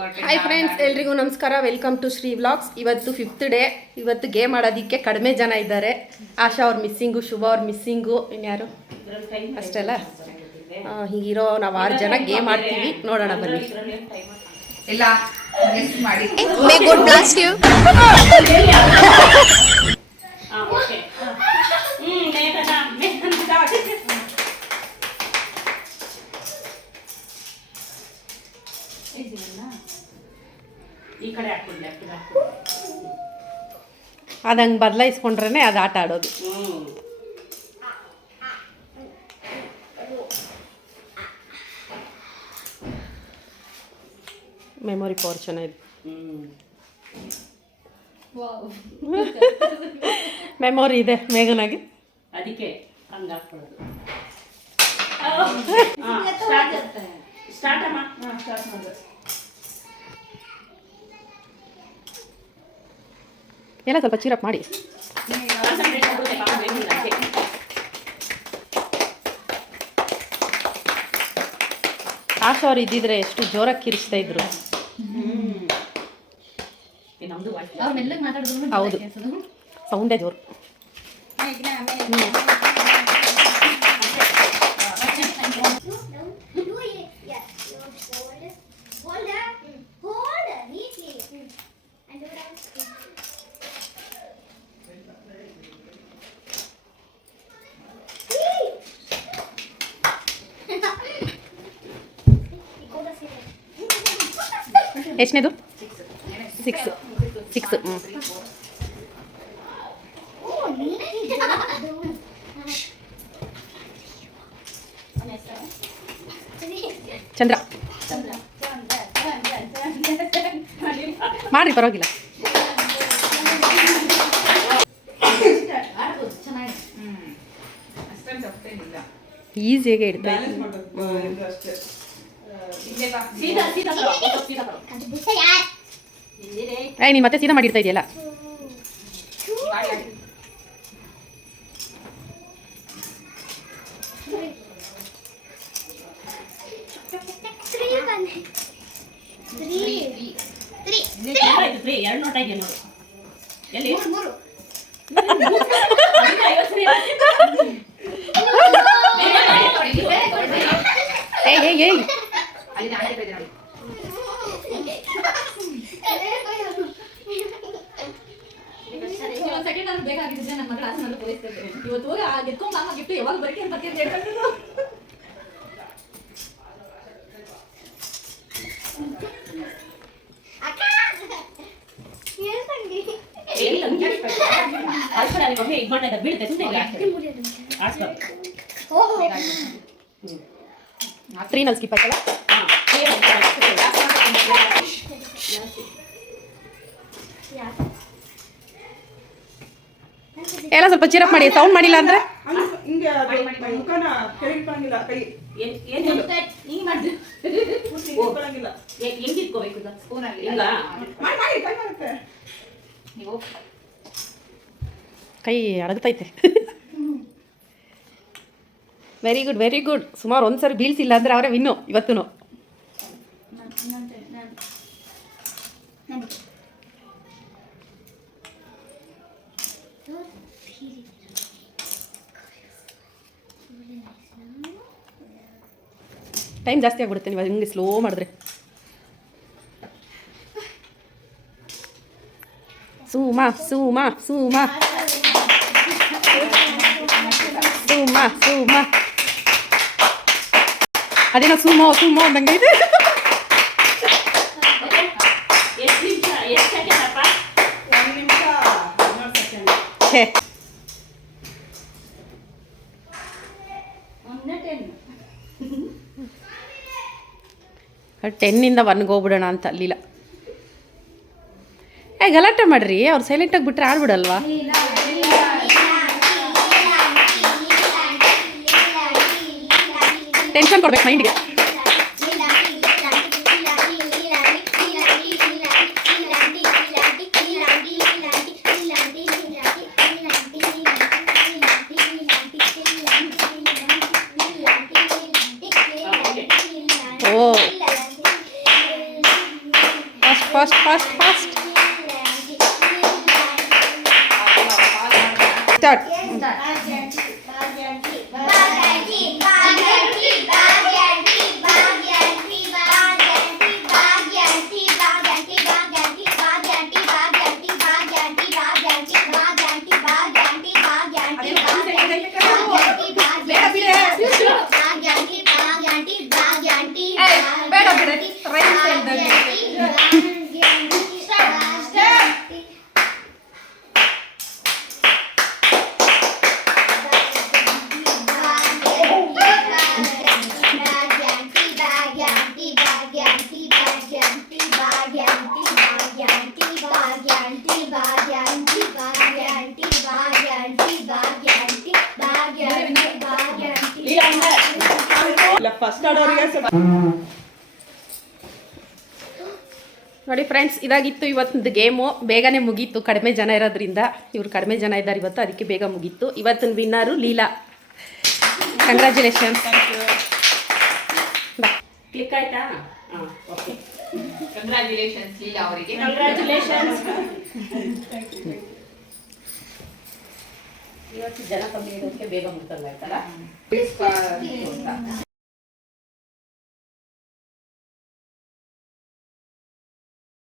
Hi friends, ಎಲ್ರಿಗೂ ನಮಸ್ಕಾರ. Welcome to Shri vlogs. ಇವತ್ತು 5th ಡೇ. ಇವತ್ತು ಗೇಮ್ ಆಡೋದಕ್ಕೆ ಕಡಿಮೆ ಜನ ಇದ್ದಾರೆ. ಆಶಾ ಅವ್ರ ಮಿಸ್ಸಿಂಗು, ಶುಭ ಅವ್ರ ಮಿಸ್ಸಿಂಗು, ಇನ್ಯಾರು ಅಷ್ಟೆಲ್ಲ. ಹೀಗಿರೋ ನಾವು 6 ಜನ ಗೇಮ್ ಆಡ್ತೀವಿ. ನೋಡೋಣ ಬನ್ನಿ. ಎಲ್ಲ ಮಿಸ್ ಮಾಡಿ. May God bless you. ಅದಂಗೆ ಬದಲಾಯಿಸ್ಕೊಂಡ್ರೆ ಅದು ಆಟ ಆಡೋದು. ಮೆಮೊರಿ ಪವರ್ ಚೆನ್ನಾಗಿದೆ. ಮೆಮೊರಿ ಇದೆ ಮೇಘನಾಗಿ, ಅದಕ್ಕೆ ಹಂಗಾಕ್ಬಿಡೋದು. ಸ್ಟಾರ್ಟ್ ಅಮ್ಮ, ಸ್ಟಾರ್ಟ್ ಮಾಡೋದು. ಎಲ್ಲ ಸ್ವಲ್ಪ ಚೀರಪ್ ಮಾಡಿ. ಆಶಾ ಅವ್ರು ಇದ್ದಿದ್ರೆ ಎಷ್ಟು ಜೋರಾಗಿ ಕಿರಿಸ್ತಾ ಇದ್ರು. ಹೌದು, ಸೌಂಡೇ ಜೋರು. ಎಷ್ಟನೇದು? 6. ಚಂದ್ರ ಮಾಡ್ರಿ, ಪರವಾಗಿಲ್ಲ. ಈಸಿಯಾಗೆ ಇಡ್ತಾರೆ. ನೀನು ಮತ್ತೆ ಸೀದಾ ಮಾಡಿರ್ತಾ ಇದೆಯಲ್ಲ. ಬೇಕಾಗಿದ್ದೆ ನನ್ನ ಮಗಳ ಆಸೆ ಪೂರೈಸ್ತೇನೆ. ಇವತ್ತು ಹೋಗಿ ಗೆದ್ಕೊಂಡ್ ಅಮ್ಮ ಗಿಫ್ಟ್ ಯಾವಾಗ ಬರಕ್ಕೆ ಅಂತ ಹೇಳ್ಕೊಂಡು ತ್ರೀನಲ್ಲಿ ಸ್ಕಿಪ್ ಆಯ್ತಲ್ಲ. ಎಲ್ಲ ಸ್ವಲ್ಪ ಚಿರಪ್ ಮಾಡಿ, ಸೌಂಡ್ ಮಾಡಿಲ್ಲ ಅಂದ್ರೆ ಕೈ ಅಡಗ್ತೈತೆ. Very good, very good. ಸುಮಾರು ಒಂದ್ಸರಿ ಬೀಳ್ಸಿಲ್ಲ ಅಂದ್ರೆ ಅವರೇ ವಿನ್ನು ಇವತ್ತು. ಟೈಮ್ ಜಾಸ್ತಿ ಆಗ್ಬಿಡುತ್ತೆ ನೀವು ಹಿಂಗೆ ಸ್ಲೋ ಮಾಡಿದ್ರೆ. ಸುಮಾ ಸುಮಾ ಸುಮಾ ಸುಮಾ ಸುಮಾ ಅದೇನೋ ಸುಮೋ ಸುಮೋ ಅಂದಂಗೆ ಇದೆ. ಛೇ, 10 1ಗೆ ಹೋಗ್ಬಿಡೋಣ ಅಂತ ಅಲ್ಲಿಲ್ಲ. ಗಲಾಟೆ ಮಾಡ್ರಿ, ಅವ್ರು ಸೈಲೆಂಟಾಗಿ ಬಿಟ್ರೆ ಆಡ್ಬಿಡಲ್ವಾ? ಟೆನ್ಷನ್ ಕೊಡ್ಬೇಕು ಮೈಂಡ್ಗೆ. ಓ ಫಾಸ್ಟ್ ಫಾಸ್ಟ್ ಫಾಸ್ಟ್ ಸ್ಟಾರ್ಟ್. ಬೇಡ ಬಿಡ ರೈಸ್ ಹೇಳ್ದಂಗೆ. ಫಸ್ಟ್ ಆಡೋರಿಗೆ ನೋಡಿ ಫ್ರೆಂಡ್ಸ್, ಇದಾಗಿತ್ತು ಇವತ್ತಿನ ಗೇಮು. ಬೇಗನೆ ಮುಗೀತು, ಕಡಿಮೆ ಜನ ಇರೋದ್ರಿಂದ. ಇವ್ರು ಕಡಿಮೆ ಜನ ಇದ್ದಾರೆ ಇವತ್ತು, ಅದಕ್ಕೆ ಬೇಗ ಮುಗೀತು. ಇವತ್ತಿನ ವಿನ್ನರು ಲೀಲಾ. ಕಂಗ್ರ್ಯಾಚುಲೇಷನ್ಸ್. ಕ್ಲಿಕ್ ಆಯ್ತಾ? ಹಾಂ, ಓಕೆ. ಕಂಗ್ರ್ಯಾಚುಲೇಷನ್ಸ್ ಲೀಲಾ ಅವರಿಗೆ. ಕಂಗ್ರ್ಯಾಚುಲೇಷನ್ಸ್. ಇವತ್ತು ಜನ ಕಮ್ಮಿ ಇರೋದಕ್ಕೆ ಬೇಗ ಮುಗ್ದಂಗಾಯ್ತಲ್ಲ.